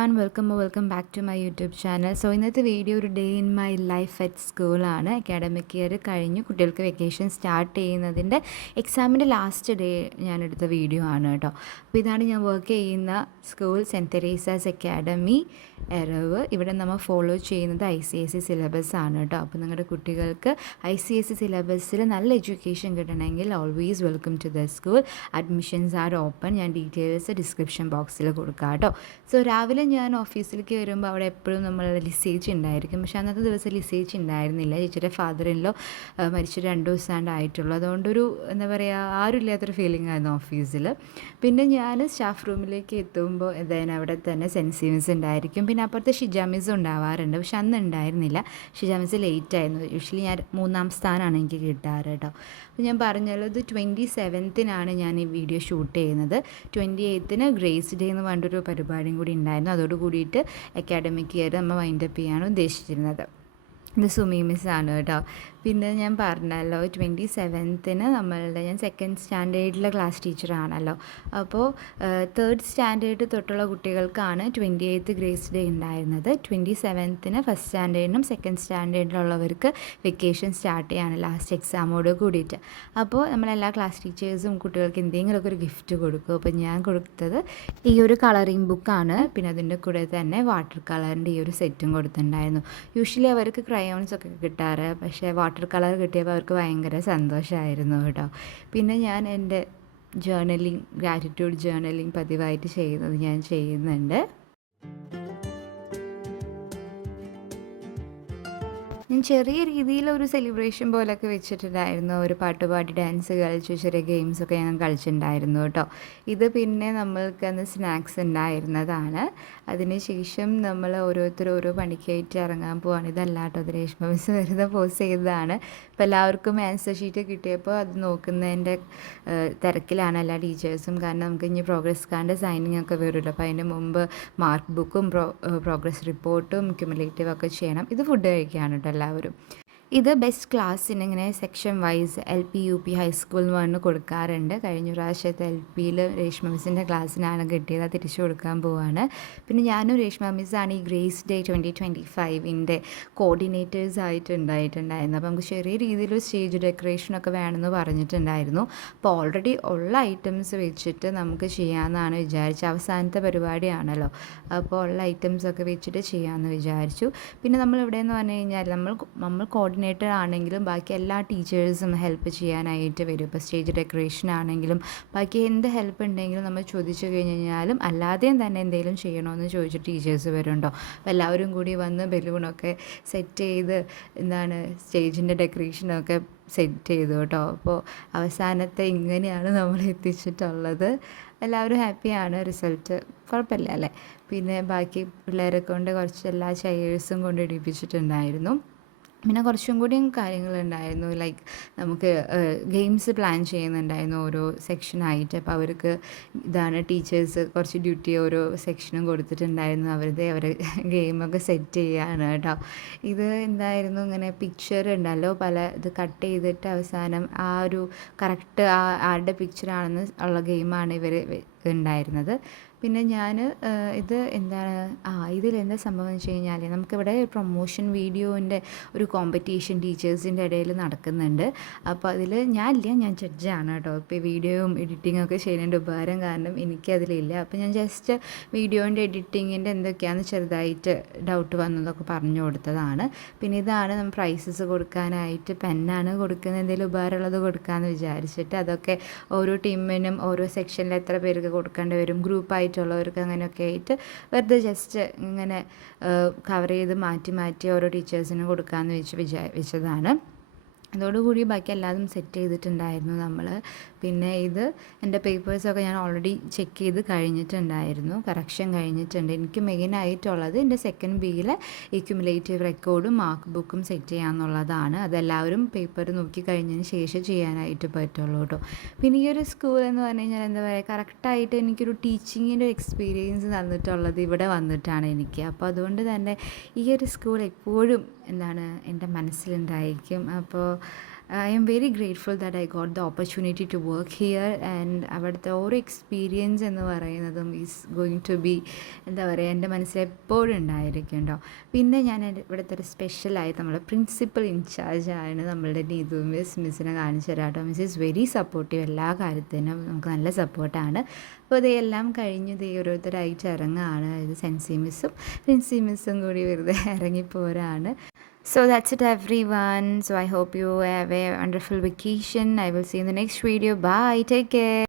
everyone, welcome back to my YouTube channel. So ഇന്നത്തെ video ഒരു day in my life at സ്കൂളാണ്. Academic year കഴിഞ്ഞു കുട്ടികൾക്ക് vacation start ചെയ്യുന്നതിൻ്റെ എക്സാമിൻ്റെ ലാസ്റ്റ് ഡേ ഞാനെടുത്ത വീഡിയോ ആണ് കേട്ടോ. അപ്പോൾ ഇതാണ് ഞാൻ വർക്ക് ചെയ്യുന്ന school, cent Teresa's academy Eravu. ഇവിടെ നമ്മൾ ഫോളോ ചെയ്യുന്നത് ICSE സിലബസ് ആണ് കേട്ടോ. അപ്പോൾ നിങ്ങളുടെ കുട്ടികൾക്ക് ICSE സിലബസിൽ നല്ല എഡ്യൂക്കേഷൻ കിട്ടണമെങ്കിൽ always welcome to the school. Admissions are open. ഞാൻ ഡീറ്റെയിൽസ് ഡിസ്ക്രിപ്ഷൻ ബോക്സിൽ കൊടുക്കാം കേട്ടോ. സോ രാവിലെ ഞാൻ ഓഫീസിലേക്ക് വരുമ്പോൾ അവിടെ എപ്പോഴും നമ്മൾ ലിസേജ് ഉണ്ടായിരിക്കും. പക്ഷേ അന്നത്തെ ദിവസം ലിസേജ് ഉണ്ടായിരുന്നില്ല. ചേച്ചിയുടെ ഫാദറിലോ മരിച്ചിട്ട് 2 ദിവസം ആയിട്ടുള്ളൂ. അതുകൊണ്ടൊരു എന്താ പറയുക, ആരും ഇല്ലാത്തൊരു ഫീലിംഗ് ആയിരുന്നു ഓഫീസിൽ. പിന്നെ ഞാൻ സ്റ്റാഫ് റൂമിലേക്ക് എത്തുമ്പോൾ എന്തായാലും അവിടെ തന്നെ സെൻറ്റ് സ്റ്റീവൻസ് ഉണ്ടായിരിക്കും. പിന്നെ അപ്പുറത്ത് ഷിജാമിസ് ഉണ്ടാവാറുണ്ട്. പക്ഷെ അന്ന് ഉണ്ടായിരുന്നില്ല. ഷിജാമിസ് ലേറ്റ് ആയിരുന്നു. യൂഷ്വലി ഞാൻ 3-ാം സ്ഥാനമാണ് എനിക്ക് കിട്ടാറ് കേട്ടോ. അപ്പോൾ ഞാൻ പറഞ്ഞത് 27th ഞാൻ ഈ വീഡിയോ ഷൂട്ട് ചെയ്യുന്നത്. 28th ഗ്രേസ് ഡേ എന്ന് പറഞ്ഞൊരു പരിപാടിയും കൂടി ഉണ്ടായിരുന്നു. അതോട് കൂടിയിട്ട് അക്കാഡമിക് ഇയർ നമ്മൾ വൈൻഡപ്പ് ചെയ്യാൻ ഉദ്ദേശിച്ചിരുന്നത്. ഇത് സുമി മിസ്സാണ് കേട്ടോ. പിന്നെ ഞാൻ പറഞ്ഞല്ലോ 27th നമ്മളുടെ, ഞാൻ 2nd സ്റ്റാൻഡേർഡിലെ ക്ലാസ് ടീച്ചറാണല്ലോ. അപ്പോൾ 3rd സ്റ്റാൻഡേർഡ് തൊട്ടുള്ള കുട്ടികൾക്കാണ് 28th ഗ്രേസ് ഡേ ഉണ്ടായിരുന്നത്. 27th 1st സ്റ്റാൻഡേർഡിനും 2nd സ്റ്റാൻഡേർഡിലുള്ളവർക്ക് വെക്കേഷൻ സ്റ്റാർട്ട് ചെയ്യാണ് ലാസ്റ്റ് എക്സാമോട് കൂടിയിട്ട്. അപ്പോൾ നമ്മളെല്ലാ ക്ലാസ് ടീച്ചേഴ്സും കുട്ടികൾക്ക് എന്തെങ്കിലുമൊക്കെ ഒരു ഗിഫ്റ്റ് കൊടുക്കും. അപ്പോൾ ഞാൻ കൊടുത്തത് ഈ ഒരു കളറിങ് ബുക്കാണ്. പിന്നെ അതിൻ്റെ കൂടെ തന്നെ വാട്ടർ കളറിൻ്റെ ഈ ഒരു സെറ്റും കൊടുത്തിട്ടുണ്ടായിരുന്നു. യൂഷ്വലി അവർക്ക് ക്രയോൺസ് ഒക്കെ കിട്ടാറ്, പക്ഷേ വാട്ടർ കളർ കിട്ടിയപ്പോൾ അവർക്ക് ഭയങ്കര സന്തോഷമായിരുന്നു കേട്ടോ. പിന്നെ ഞാൻ എൻ്റെ ഗ്രാറ്റിറ്റ്യൂഡ് ജേർണലിങ് പതിവായിട്ട് ചെയ്യുന്നത് ഞാൻ ചെയ്യുന്നുണ്ട്. ഞാൻ ചെറിയ രീതിയിലൊരു സെലിബ്രേഷൻ പോലൊക്കെ വെച്ചിട്ടുണ്ടായിരുന്നു. ഒരു പാട്ടുപാടി ഡാൻസ് കളിച്ചു, ചെറിയ ഗെയിംസൊക്കെ ഞാൻ കളിച്ചിട്ടുണ്ടായിരുന്നു കേട്ടോ. ഇത് പിന്നെ നമ്മൾക്ക് അന്ന് സ്നാക്സ് ഉണ്ടായിരുന്നതാണ്. അതിനുശേഷം നമ്മൾ ഓരോരുത്തർ ഓരോ പണിക്കായിട്ട് ഇറങ്ങാൻ പോവാണ്. ഇതല്ല കേട്ടോ, അത് രേഷ്മ മിസ് വെറുതെ പോസ്റ്റ് ചെയ്തതാണ്. ഇപ്പോൾ എല്ലാവർക്കും ആൻസർ ഷീറ്റ് കിട്ടിയപ്പോൾ അത് നോക്കുന്നതിൻ്റെ തിരക്കിലാണ് എല്ലാ ടീച്ചേഴ്സും. കാരണം നമുക്ക് ഇനി പ്രോഗ്രസ് കാർഡിൻ്റെ സൈനിങ് ഒക്കെ വരുമല്ലോ. അപ്പോൾ അതിന് മുമ്പ് മാർക്ക് ബുക്കും പ്രോഗ്രസ് റിപ്പോർട്ടും ക്യുമുലേറ്റീവ് ഒക്കെ ചെയ്യണം. ഇത് ഫുഡ് കഴിക്കുകയാണ് കേട്ടോ എല്ലാവരും. ഇത് ബെസ്റ്റ് ക്ലാസ്സിന് ഇങ്ങനെ section wise LP UP high school എന്ന് പറഞ്ഞ് കൊടുക്കാറുണ്ട്. കഴിഞ്ഞ പ്രാവശ്യത്തെ LPയിൽ രേഷ്മ മിസ്സിൻ്റെ ക്ലാസ്സിനാണ് കിട്ടിയത്. അത് തിരിച്ചു കൊടുക്കാൻ പോവാണ്. പിന്നെ ഞാനും രേഷ്മ മിസ്സാണ് ഈ ഗ്രേസ് ഡേ 2025 കോർഡിനേറ്റേഴ്സ് ആയിട്ട് ഉണ്ടായിട്ടുണ്ടായിരുന്നു. അപ്പോൾ നമുക്ക് ചെറിയ രീതിയിൽ സ്റ്റേജ് ഡെക്കറേഷനൊക്കെ വേണമെന്ന് പറഞ്ഞിട്ടുണ്ടായിരുന്നു. അപ്പോൾ ഓൾറെഡി ഉള്ള ഐറ്റംസ് വെച്ചിട്ട് നമുക്ക് ചെയ്യാമെന്നാണ് വിചാരിച്ചത്. അവസാനത്തെ പരിപാടിയാണല്ലോ, അപ്പോൾ ഉള്ള ഐറ്റംസൊക്കെ വെച്ചിട്ട് ചെയ്യാമെന്ന് വിചാരിച്ചു. പിന്നെ നമ്മൾ ഇവിടെയെന്ന് പറഞ്ഞു കഴിഞ്ഞാൽ നമ്മൾ കോർഡിനേറ്റർ ആണെങ്കിലും ബാക്കി എല്ലാ ടീച്ചേഴ്സും ഹെൽപ്പ് ചെയ്യാനായിട്ട് വരും. ഇപ്പോൾ സ്റ്റേജ് ഡെക്കറേഷൻ ആണെങ്കിലും ബാക്കി എന്ത് ഹെൽപ്പ് ഉണ്ടെങ്കിലും നമ്മൾ ചോദിച്ചു കഴിഞ്ഞ് കഴിഞ്ഞാലും അല്ലാതെയും തന്നെ എന്തെങ്കിലും ചെയ്യണമെന്ന് ചോദിച്ചിട്ട് ടീച്ചേഴ്സ് വരുന്നുണ്ടോ. അപ്പോൾ എല്ലാവരും കൂടി വന്ന് ബലൂണൊക്കെ സെറ്റ് ചെയ്ത് സ്റ്റേജിൻ്റെ ഡെക്കറേഷനൊക്കെ സെറ്റ് ചെയ്തു കേട്ടോ. അപ്പോൾ അവസാനത്തെ ഇങ്ങനെയാണ് നമ്മൾ എത്തിച്ചിട്ടുള്ളത്. എല്ലാവരും ഹാപ്പിയാണ്. റിസൾട്ട് കുഴപ്പമില്ല അല്ലേ. പിന്നെ ബാക്കി പിള്ളേരെ കൊണ്ട് കുറച്ച് എല്ലാ ചെയേഴ്സും കൊണ്ട് ഇടിപ്പിച്ചിട്ടുണ്ടായിരുന്നു. പിന്നെ കുറച്ചും കൂടിയും കാര്യങ്ങളുണ്ടായിരുന്നു. ലൈക്ക് നമുക്ക് ഗെയിംസ് പ്ലാൻ ചെയ്യുന്നുണ്ടായിരുന്നു ഓരോ സെക്ഷനായിട്ട്. അപ്പോൾ അവർക്ക് ടീച്ചേഴ്സ് കുറച്ച് ഡ്യൂട്ടി ഓരോ സെക്ഷനും കൊടുത്തിട്ടുണ്ടായിരുന്നു. അവരുടെ ഗെയിമൊക്കെ സെറ്റ് ചെയ്യുകയാണ് കേട്ടോ. ഇത് എന്തായിരുന്നു, ഇങ്ങനെ പിക്ചർ ഉണ്ടല്ലോ, ഇത് കട്ട് ചെയ്തിട്ട് അവസാനം ആ ഒരു കറക്റ്റ് ആരുടെ പിക്ചറാണെന്ന് ഉള്ള ഗെയിമാണ് ഇവർ ഉണ്ടായിരുന്നത്. പിന്നെ ഞാൻ ഇതിലെന്താ സംഭവം എന്ന് വെച്ച് കഴിഞ്ഞാൽ, നമുക്കിവിടെ പ്രൊമോഷൻ വീഡിയോൻ്റെ ഒരു കോമ്പറ്റീഷൻ ടീച്ചേഴ്സിൻ്റെ ഇടയിൽ നടക്കുന്നുണ്ട്. അപ്പോൾ അതിൽ ഞാൻ ജഡ്ജാണ് കേട്ടോ. ഇപ്പോൾ വീഡിയോയും എഡിറ്റിങ്ങും ഒക്കെ ചെയ്യുന്നതിൻ്റെ ഉപകാരം കാരണം എനിക്കതിലില്ല. അപ്പോൾ ഞാൻ ജസ്റ്റ് വീഡിയോൻ്റെ എഡിറ്റിങ്ങിൻ്റെ എന്തൊക്കെയാണെന്ന് ചെറുതായിട്ട് ഡൗട്ട് വന്നതൊക്കെ പറഞ്ഞു കൊടുത്തതാണ്. പിന്നെ ഇതാണ് നമ്മൾ പ്രൈസസ് കൊടുക്കാനായിട്ട് പെന്നാണ് കൊടുക്കുന്നത്. എന്തെങ്കിലും ഉപകാരമുള്ളത് കൊടുക്കാമെന്ന് വിചാരിച്ചിട്ട് അതൊക്കെ ഓരോ ടീമിനും ഓരോ സെക്ഷനിൽ എത്ര പേർക്ക് കൊടുക്കേണ്ടി വരും, ഗ്രൂപ്പായിട്ടുള്ളവർക്ക് അങ്ങനെയൊക്കെ ആയിട്ട് വെറുതെ ജസ്റ്റ് ഇങ്ങനെ കവർ ചെയ്ത് മാറ്റി ഓരോ ടീച്ചേഴ്സിനും കൊടുക്കാമെന്ന് വെച്ചതാണ്. അതോടുകൂടി ബാക്കി എല്ലാതും സെറ്റ് ചെയ്തിട്ടുണ്ടായിരുന്നു നമ്മൾ. പിന്നെ ഇത് എൻ്റെ പേപ്പേഴ്സൊക്കെ ഞാൻ ഓൾറെഡി ചെക്ക് ചെയ്ത് കഴിഞ്ഞിട്ടുണ്ടായിരുന്നു, കറക്ഷൻ കഴിഞ്ഞിട്ടുണ്ട്. എനിക്ക് മെയിനായിട്ടുള്ളത് എൻ്റെ 2nd Bയിലെ ഈ ക്യുമുലേറ്റീവ് റെക്കോർഡും മാർക്ക് ബുക്കും സെറ്റ് ചെയ്യാമെന്നുള്ളതാണ്. അതെല്ലാവരും പേപ്പർ നോക്കി കഴിഞ്ഞതിന് ശേഷം ചെയ്യാനായിട്ട് പറ്റുള്ളൂ കേട്ടോ. പിന്നെ ഈ ഒരു സ്കൂൾ എന്ന് പറഞ്ഞു കഴിഞ്ഞാൽ എന്താ പറയുക, കറക്റ്റായിട്ട് എനിക്കൊരു ടീച്ചിങ്ങിൻ്റെ എക്സ്പീരിയൻസ് തന്നിട്ടുള്ളത് ഇവിടെ വന്നിട്ടാണ് എനിക്ക്. അപ്പോൾ അതുകൊണ്ട് തന്നെ ഈ ഒരു സ്കൂൾ എപ്പോഴും എൻ്റെ മനസ്സിലുണ്ടായിരിക്കും. അപ്പോൾ I am very grateful that I got the opportunity to work here and അവിടുത്തെ ഓരോ എക്സ്പീരിയൻസ് എന്ന് പറയുന്നതും ഈസ് ഗോയിങ് ടു ബി എന്താ പറയുക എൻ്റെ മനസ്സിൽ എപ്പോഴും ഉണ്ടായിരിക്കും കേട്ടോ. പിന്നെ ഞാൻ ഇവിടുത്തെ ഒരു സ്പെഷ്യലായിട്ട് നമ്മുടെ പ്രിൻസിപ്പൽ ഇൻചാർജാണ് നമ്മളുടെ നീതു മിസ്സിനെ കാണിച്ചു തരാം കേട്ടോ. മിസ് ഈസ് വെരി സപ്പോർട്ടീവ്, എല്ലാ കാര്യത്തിനും നമുക്ക് നല്ല സപ്പോർട്ടാണ്. അപ്പോൾ ഇതെല്ലാം കഴിഞ്ഞ് ഓരോരുത്തരായിട്ട് ഇറങ്ങുകയാണ്. ഇത് സെൻസി മിസ്സും പ്രിൻസി മിസ്സും കൂടി വെറുതെ ഇറങ്ങിപ്പോരാണ്. So that's it everyone. So I hope you have a wonderful vacation. I will see you in the next video. Bye. Take care.